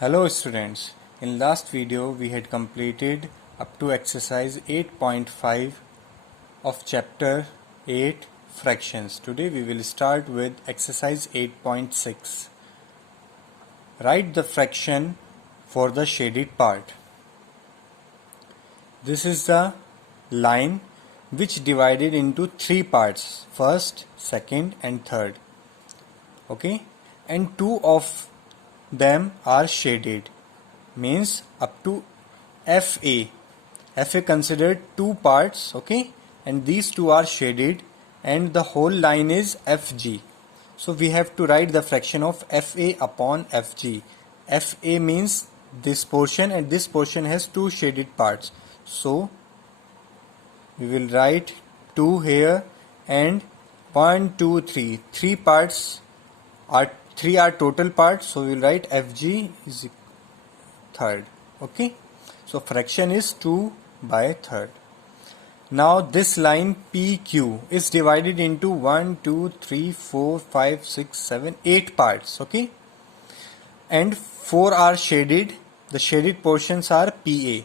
Hello students, in last video we had completed up to exercise 8.5 of chapter 8 fractions. Today we will start with exercise 8.6. Write the fraction for the shaded part. This is the line which divided into three parts, first, second and third. Okay, and two of them are shaded, means up to FA considered two parts, okay, and these two are shaded and the whole line is FG. So we have to write the fraction of FA upon FG. FA means this portion and this portion has two shaded parts. So we will write 2 here and 1, 2, 3. Three parts are 3 are total parts, so we will write Fg is third. Okay, so fraction is 2 by third. Now this line PQ is divided into 1, 2, 3, 4, 5, 6, 7, 8 parts. Okay, and 4 are shaded. The shaded portions are PA.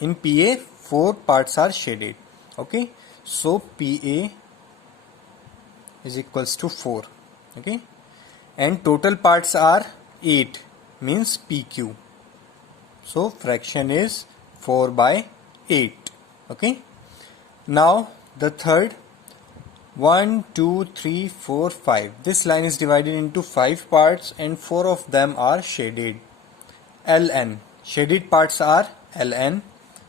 In PA 4 parts are shaded. Okay, so PA is equals to 4. Okay, and total parts are 8, means PQ. So fraction is 4 by 8. Okay, now the third, 1, 2, 3, 4, 5. This line is divided into 5 parts and 4 of them are shaded. LN, shaded parts are LN.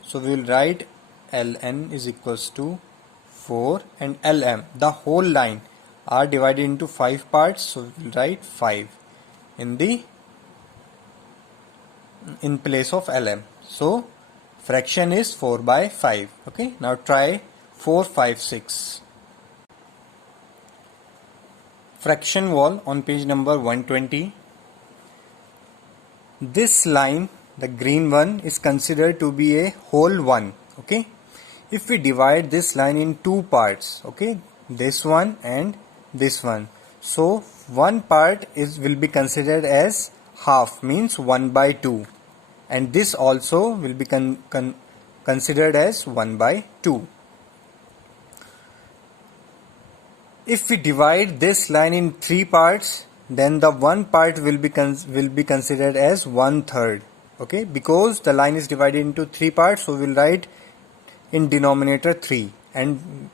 So we will write LN is equals to 4 and LM, the whole line are divided into 5 parts, so we will write 5 in place of LM. So fraction is 4 by 5. Okay, now try 4, 5, 6. Fraction wall on page number 120. This line, the green one, is considered to be a whole one. Okay, if we divide this line in two parts, okay, this one and this one, so one part will be considered as half, means 1 by 2, and this also will be considered as 1 by 2. If we divide this line in three parts, then the one part will be considered as 1/3. Okay, because the line is divided into three parts, so we will write in denominator 3, and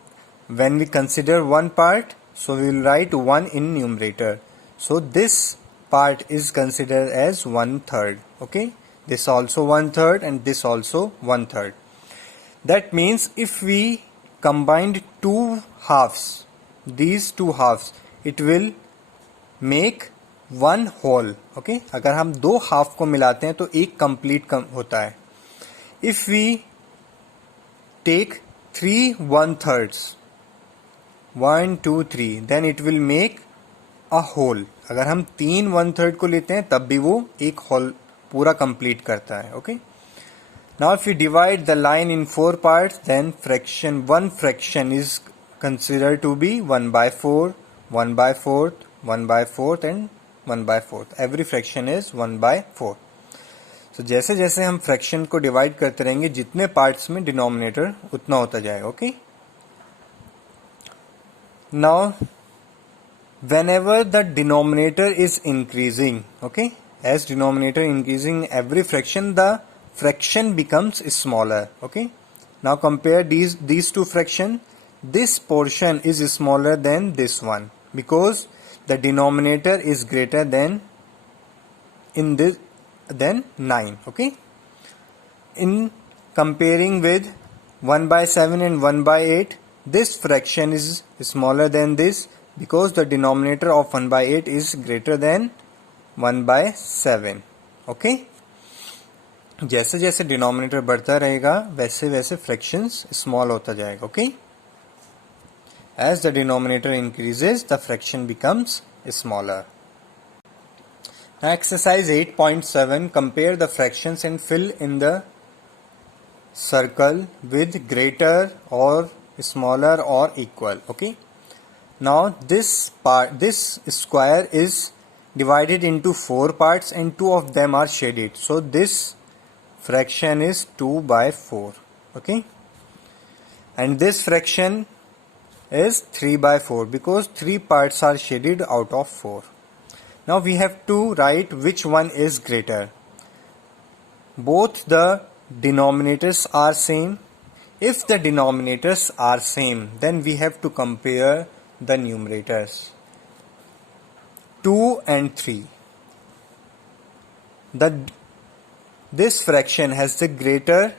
when we consider one part, so we will write 1 in numerator. So this part is considered as 1/3. Okay, this also 1/3 and this also 1/3. That means if we combined two halves, these two halves, it will make one whole. Okay, अगर हम दो half को मिलाते हैं तो एक complete होता है. If we take 3 1/3, 1, 2, 3, then it will make a whole. अगर हम 3 1/3 को लेते हैं तब भी वो एक whole पूरा कंप्लीट करता है. Okay, now if we divide the line in 4 parts, then one fraction is considered to be 1 by 4, 1 by 4th, 1 by 4th and 1 by 4th. Every fraction is 1 by 4. So जैसे जैसे हम fraction को divide करते रहेंगे, जितने parts में denominator उतना होता जाएगा. Okay, now whenever the denominator is increasing, okay, as denominator increasing every fraction, the fraction becomes smaller. Okay, now compare these two fractions. This portion is smaller than this one because the denominator is greater than 9. Okay, in comparing with 1 by 7 and 1 by 8, this fraction is smaller than this because the denominator of 1 by 8 is greater than 1 by 7. Okay, जैसे जैसे denominator बढ़ता रहेगा वैसे वैसे fractions small होता जाएगा. Okay, as the denominator increases, the fraction becomes smaller. Now exercise 8.7, compare the fractions and fill in the circle with greater or smaller or equal. Okay, now this square is divided into 4 parts and 2 of them are shaded. So this fraction is 2 by 4. Okay. And this fraction is 3 by 4 because 3 parts are shaded out of 4. Now we have to write which one is greater. Both the denominators are same. If the denominators are same, then we have to compare the numerators. 2 and 3. This fraction has the greater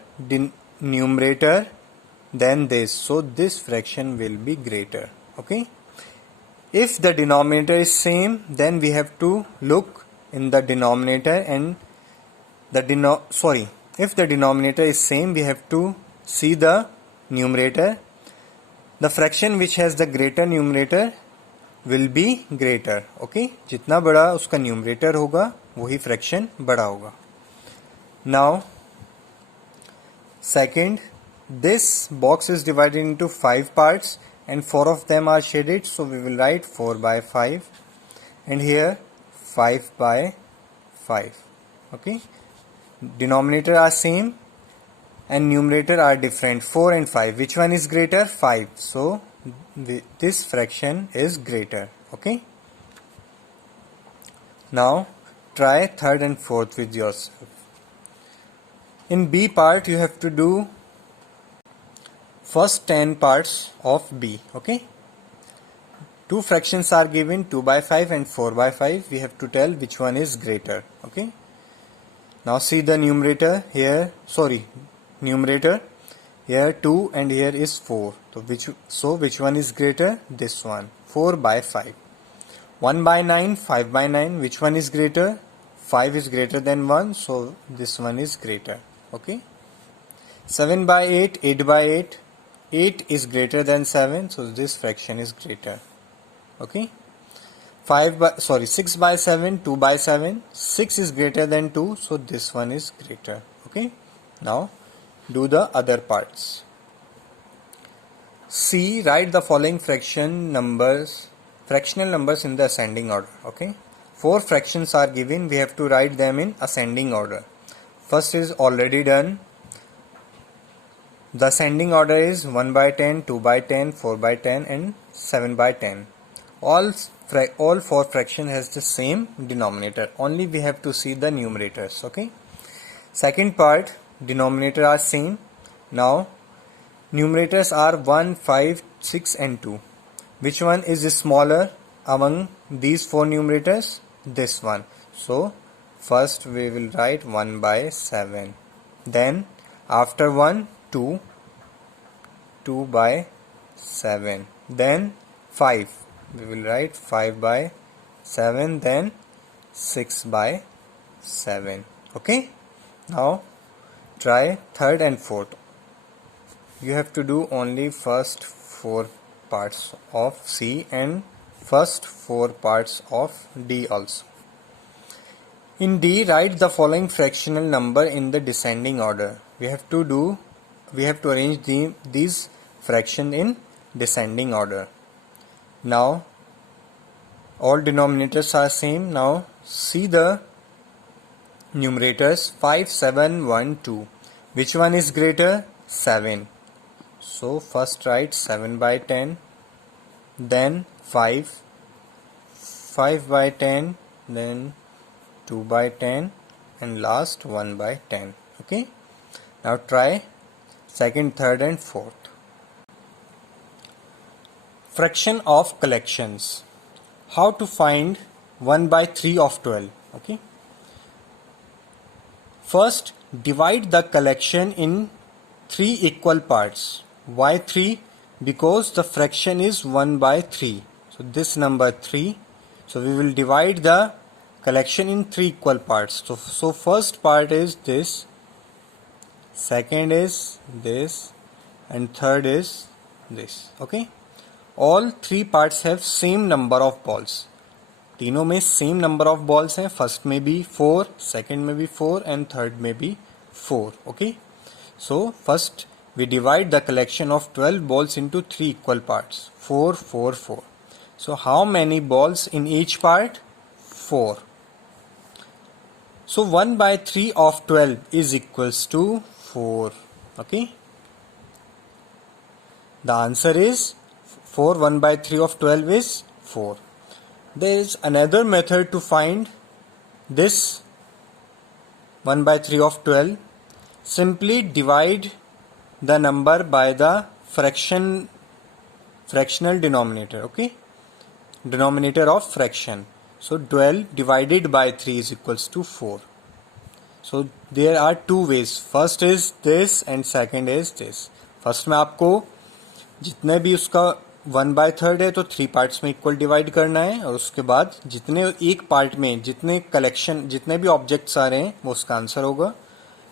numerator than this, so this fraction will be greater. Okay. If the denominator is same, then we have to look in the denominator and if the denominator is same, we have to see the numerator. The fraction which has the greater numerator will be greater. Okay. जितना बड़ा उसका numerator होगा, वही fraction बड़ा होगा. Now, second, this box is divided into 5 parts and 4 of them are shaded, so we will write 4 by 5 and here 5 by 5. Okay. Denominator are same and numerator are different, 4 and 5. Which one is greater? 5. So this fraction is greater. Okay. Now try third and fourth with yourself. In B part you have to do first 10 parts of B. Okay. Two fractions are given, 2 by 5 and 4 by 5. We have to tell which one is greater. Okay. Now see the numerator here, numerator here 2 and here is 4. So which one is greater? This one, 4 by 5. 1 by 9, 5 by 9. Which one is greater? 5 is greater than 1, so this one is greater. Okay. 7 by 8, 8 by 8. 8 is greater than 7, so this fraction is greater. Okay. 6 by 7, 2 by 7. 6 is greater than 2, so this one is greater. Okay. Now do the other parts. C. Write the following fractional numbers in the ascending order. Okay. 4 fractions are given. We have to write them in ascending order. First is already done. The ascending order is 1 by 10, 2 by 10, 4 by 10 and 7 by 10. All 4 fractions has the same denominator. Only we have to see the numerators. Okay. Second part, denominator are same. Now numerators are 1, 5, 6 and 2. Which one is smaller among these 4 numerators? This one. So first we will write 1 by 7. Then after 1, 2 by 7. Then 5. We will write 5 by 7. Then 6 by 7. Okay. Now try third and fourth. You have to do only first 4 parts of C and first 4 parts of D also. In D, write the following fractional number in the descending order. We have to arrange these fractions in descending order. Now all denominators are same. Now see the numerators 5, 7, 1, 2. Which one is greater? 7. So first write 7 by 10, then 5 by 10, then 2 by 10 and last 1 by 10. Okay. Now try second, third and fourth. Fraction of collections. How to find 1 by 3 of 12. Okay. First, divide the collection in 3 equal parts. Why 3? Because the fraction is 1 by 3. So this number 3. So we will divide the collection in 3 equal parts. So first part is this, second is this and third is this. Okay. All 3 parts have same number of balls. तीनों में same number of balls हैं. First may be 4, second may be 4 and third may be 4. Okay. So first we divide the collection of 12 balls into 3 equal parts. 4, 4, 4. So how many balls in each part? 4. So 1 by 3 of 12 is equals to 4. Okay. The answer is 4. 1 by 3 of 12 is 4. There is another method to find this 1 by 3 of 12. Simply divide the number by the fractional denominator. Okay. Denominator of fraction. So 12 divided by 3 is equals to 4. So there are two ways. First is this and second is this. First में आपको जितने भी उसका 1/3 है तो 3 parts में equal divide करना है, और उसके बाद जितने एक पार्ट में जितने कलेक्शन जितने भी ऑब्जेक्ट्स आ रहे हैं वो उसका आंसर होगा.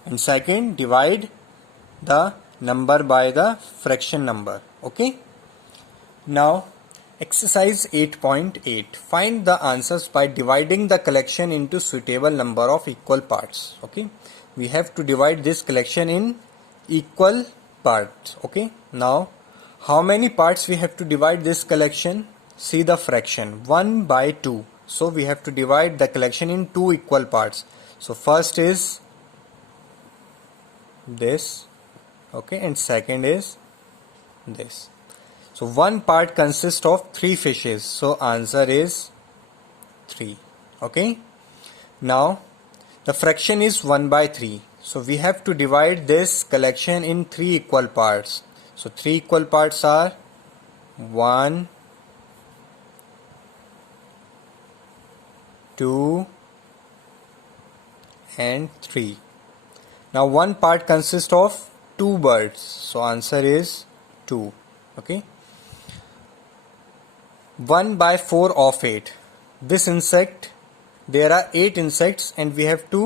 And second, divide the number by the fraction number. Okay. Now exercise 8.8. Find the answers by dividing the collection into suitable number of equal parts. Okay. We have to divide this collection in equal parts. Okay. Now, how many parts we have to divide this collection? See the fraction 1 by 2. So we have to divide the collection in two equal parts. So first is this. Okay. And second is this. So one part consists of 3 fishes. So answer is 3. Okay. Now the fraction is 1 by 3. So we have to divide this collection in 3 equal parts. So 3 equal parts are 1, 2 and 3. Now one part consists of 2 birds. So answer is 2. Okay. 1 by 4 of 8. This insect, there are 8 insects and we have to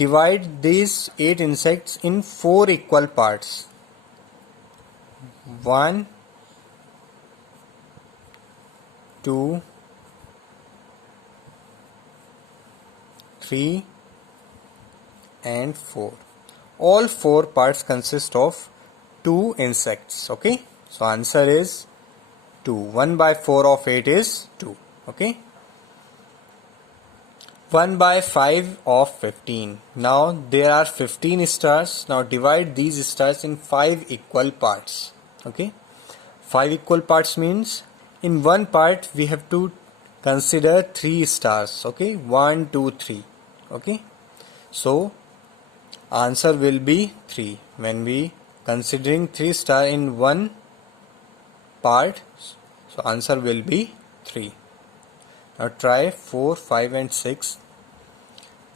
divide these 8 insects in 4 equal parts. 1, 2, 3 and 4. All 4 parts consist of 2 insects. Okay. So answer is 2. 1 by 4 of 8 is 2. Okay. 1 by 5 of 15. Now there are 15 stars. Now divide these stars in 5 equal parts. Okay. 5 equal parts means in one part we have to consider 3 stars. Okay. 1, 2, 3. Okay. So answer will be 3 when we considering 3 star in one part. So answer will be 3. Now try 4, 5 and 6.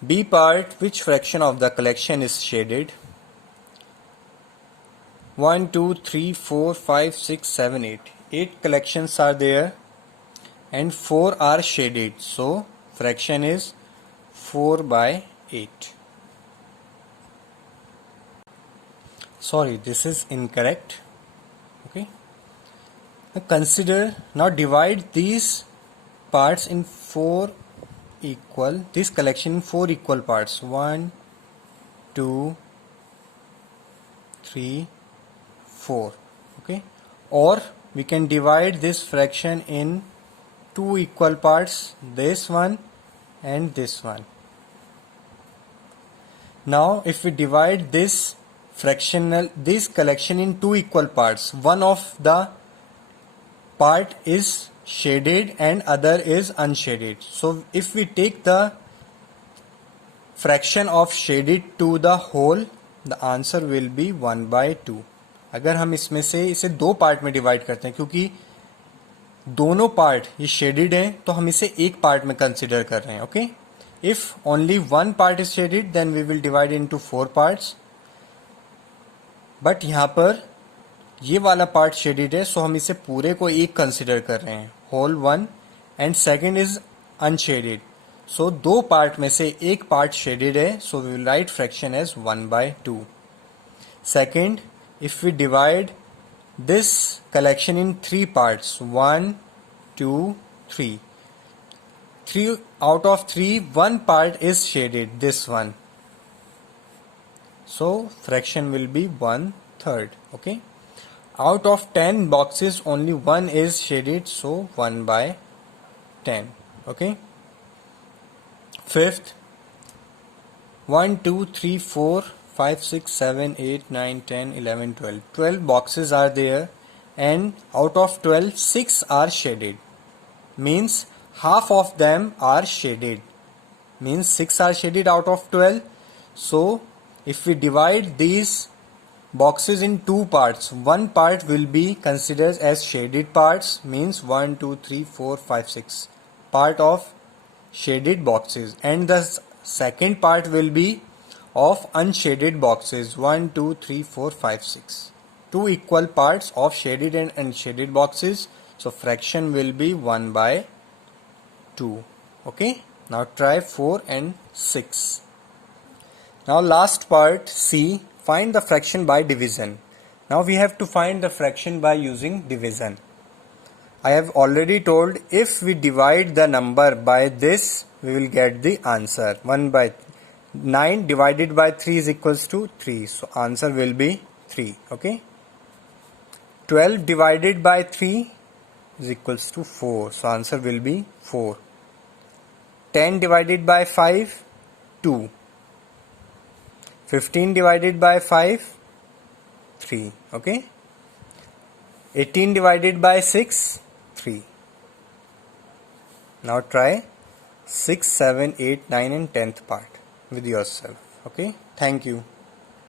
B part, which fraction of the collection is shaded? 1, 2, 3, 4, 5, 6, 7, 8. 8 collections are there and 4 are shaded. So fraction is 4 by 8. Sorry, this is incorrect. Okay. Consider, now divide these parts in 4 equal, this collection in 4 equal parts. 1, 2, 3, 4. Okay. Or we can divide this fraction in 2 equal parts, this one and this one. Now if we divide this collection in 2 equal parts, one of the part is shaded and other is unshaded. So if we take the fraction of shaded to the whole, the answer will be 1 by 2. अगर हम इसमें से इसे 2 part में divide करते हैं, क्योंकि दोनों पार्ट ये शेडेड हैं तो हम इसे एक पार्ट में कंसिडर कर रहे हैं. Okay. If only one part is shaded then we will divide into 4 parts. But यहाँ पर ये वाला पार्ट शेडेड है, सो हम इसे पूरे को एक कंसिडर कर रहे हैं, whole 1, and second is unshaded. So 2 part में से एक पार्ट शेडेड है, so we will write fraction as 1 by 2. Second, if we divide this collection in 3 parts, 1, 2, 3. 3 out of 3, 1 part is shaded, this one. So fraction will be 1/3. Okay. Out of 10 boxes, only 1 is shaded, so 1 by 10. Okay. fifth, 1 2 3 4 5 6 7 8 9 10 11 12. 12 boxes are there, and out of 12, 6 are shaded, means half of them are shaded, means 6 are shaded out of 12. So if we divide these boxes in two parts, one part will be considered as shaded parts, means 1 2 3 4 5 6 part of shaded boxes, and the second part will be of unshaded boxes, 1 2 3 4 5 6, two equal parts of shaded and unshaded boxes. So fraction will be 1 by 2. Okay, now try 4 and 6. Now last part, C, find the fraction by division. Now we have to find the fraction by using division. I have already told, if we divide the number by this, we will get the answer. 1 by 9 divided by 3 is equals to 3. So answer will be 3. Okay. 12 divided by 3 is equals to 4. So answer will be 4. 10 divided by 5, 2. 15 divided by 5, 3. Okay. 18 divided by 6, 3. Now try 6, 7, 8, 9 and 10th part with yourself. Okay. Thank you.